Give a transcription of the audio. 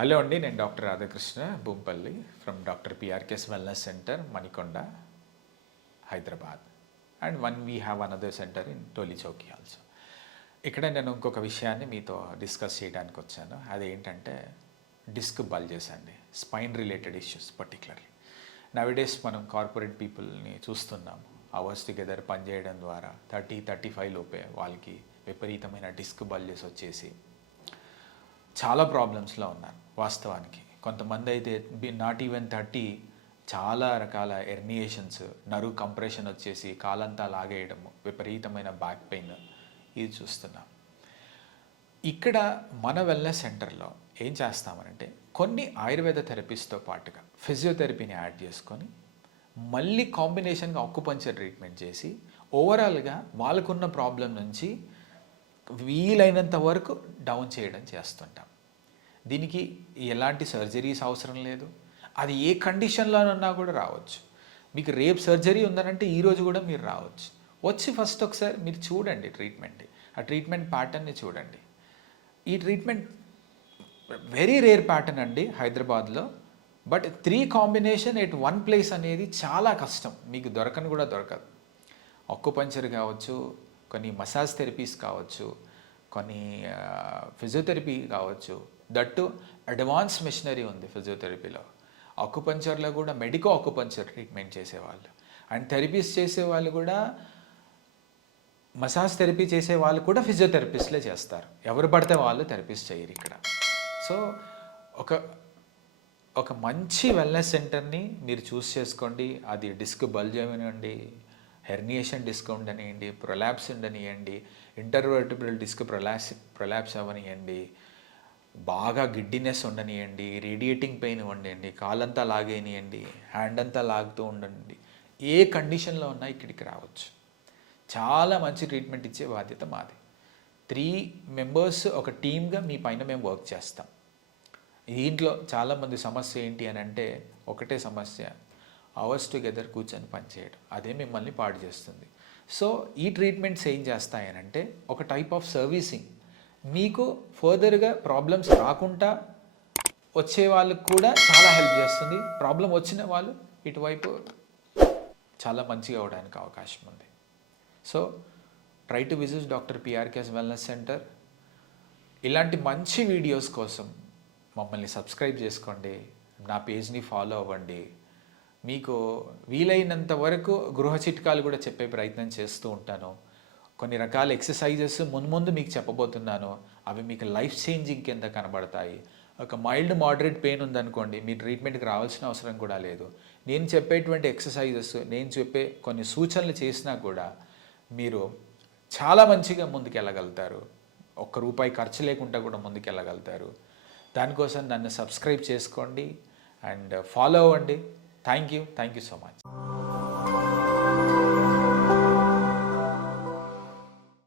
Hello అండి, నేను doctor Radhakrishna Bhoompally from doctor PRK's wellness centre Manikonda Hyderabad. And we have another centre in Tolichowki also. ఇక్కడ నేను ఇంకొక విషయాన్ని మీతో డిస్కస్ చేయడానికి వచ్చాను. అదేంటంటే డిస్క్ బల్జెస్ అండి, spine related issues. Particularly nowadays మనం కార్పొరేట్ పీపుల్ని చూస్తున్నాము. అవర్స్ టుగెదర్ పనిచేయడం ద్వారా 30-35 లోపే వాళ్ళకి విపరీతమైన డిస్క్ బల్జెస్ వచ్చేసి చాలా ప్రాబ్లమ్స్లో ఉన్నారు. వాస్తవానికి కొంతమంది అయితే నాట్ ఈవెన్ 30 చాలా రకాల ఎర్నియేషన్స్, నరువు కంప్రెషన్ వచ్చేసి కాలంతా లాగేయడము, విపరీతమైన బ్యాక్ పెయిన్ ఇది చూస్తున్నాం. ఇక్కడ మన వెల్నెస్ సెంటర్లో ఏం చేస్తామనంటే కొన్ని ఆయుర్వేద థెరపీస్తో పాటుగా ఫిజియోథెరపీని యాడ్ చేసుకొని మళ్ళీ కాంబినేషన్గా ఆక్యుపంక్చర్ ట్రీట్మెంట్ చేసి ఓవరాల్గా వాళ్ళకున్న ప్రాబ్లం నుంచి వీలైనంత వరకు డౌన్ చేయడం చేస్తుంటాం. దీనికి ఎలాంటి సర్జరీస్ అవసరం లేదు. అది ఏ కండిషన్లో ఉన్నా కూడా రావచ్చు. మీకు రేపు సర్జరీ ఉందనంటే ఈరోజు కూడా మీరు రావచ్చు. వచ్చి ఫస్ట్ ఒకసారి మీరు చూడండి ట్రీట్మెంట్, ఆ ట్రీట్మెంట్ ప్యాటర్న్ని చూడండి. ఈ ట్రీట్మెంట్ వెరీ రేర్ ప్యాటర్న్ అండి హైదరాబాద్లో. బట్ 3 కాంబినేషన్ ఎట్ 1 ప్లేస్ అనేది చాలా కష్టం, మీకు దొరకని కూడా దొరకదు. ఆక్యుపంక్చర్ కావచ్చు, కొన్ని మసాజ్ థెరపీస్ కావచ్చు, కొన్ని ఫిజియోథెరపీ కావచ్చు. దట్టు అడ్వాన్స్ మిషనరీ ఉంది ఫిజియోథెరపీలో. ఆక్యుపంక్చర్లో కూడా మెడికో ఆక్యుపంక్చర్ ట్రీట్మెంట్ చేసేవాళ్ళు అండ్ థెరపీస్ చేసేవాళ్ళు కూడా, మసాజ్ థెరపీ చేసే వాళ్ళు కూడా ఫిజియోథెరపిస్ట్లే చేస్తారు. ఎవరు పడితే వాళ్ళు థెరపీస్ చేయరు ఇక్కడ. సో ఒక మంచి వెల్నెస్ సెంటర్ని మీరు చూస్ చేసుకోండి. అది డిస్క్ బల్జ్ అనివ్వండి, హెర్నియేషన్ డిస్క్ ఉండనివ్వండి, ప్రొలాప్స్ ఉండనివ్వండి, ఇంటర్వర్టిబ్రల్ డిస్క్ ప్రొలాప్స్ అవ్వనివ్వండి, బాగా గిడ్డినెస్ ఉండనివ్వండి, రేడియేటింగ్ పెయిన్ ఉండనివ్వండి, కాలంతా లాగేనివ్వండి, హ్యాండ్ అంతా లాగుతూ ఉండండి, ఏ కండిషన్లో ఉన్నా ఇక్కడికి రావచ్చు. చాలా మంచి ట్రీట్మెంట్ ఇచ్చే బాధ్యత మాది. 3 మెంబర్స్ ఒక టీమ్గా మీ పైన మేము వర్క్ చేస్తాం. దీంట్లో చాలామంది సమస్య ఏంటి అని అంటే ఒకటే సమస్య, అవర్స్ టుగెదర్ కూర్చొని పనిచేయడం. అదే మిమ్మల్ని పాడు చేస్తుంది. సో ఈ ట్రీట్మెంట్స్ ఏం చేస్తాయనంటే ఒక టైప్ ఆఫ్ సర్వీసింగ్, మీకు ఫర్దర్గా ప్రాబ్లమ్స్ రాకుండా వచ్చే వాళ్ళకు కూడా చాలా హెల్ప్ చేస్తుంది. ప్రాబ్లం వచ్చిన వాళ్ళు ఇటువైపు చాలా మంచిగా అవడానికి అవకాశం ఉంది. So try to visit doctor PRK's wellness centre. ఇలాంటి మంచి వీడియోస్ కోసం మమ్మల్ని సబ్స్క్రైబ్ చేసుకోండి, నా పేజ్ని ఫాలో అవ్వండి. మీకు వీలైనంత వరకు గృహ చిట్కాలు కూడా చెప్పే ప్రయత్నం చేస్తూ ఉంటాను. కొన్ని రకాల ఎక్సర్సైజెస్ ముందు మీకు చెప్పబోతున్నాను. అవి మీకు లైఫ్ చేంజింగ్ కింద కనబడతాయి. ఒక మైల్డ్ మోడరేట్ పెయిన్ ఉందనుకోండి, మీ ట్రీట్మెంట్కి రావాల్సిన అవసరం కూడా లేదు. నేను చెప్పేటువంటి ఎక్సర్సైజెస్, నేను చెప్పే కొన్ని సూచనలు చేసినా కూడా మీరు చాలా మంచిగా ముందుకెళ్ళగలుగుతారు. ₹1 ఖర్చు లేకుండా కూడా ముందుకెళ్ళగలుగుతారు. దానికోసం నన్ను సబ్స్క్రైబ్ చేసుకోండి అండ్ ఫాలో అవ్వండి. Thank you so much.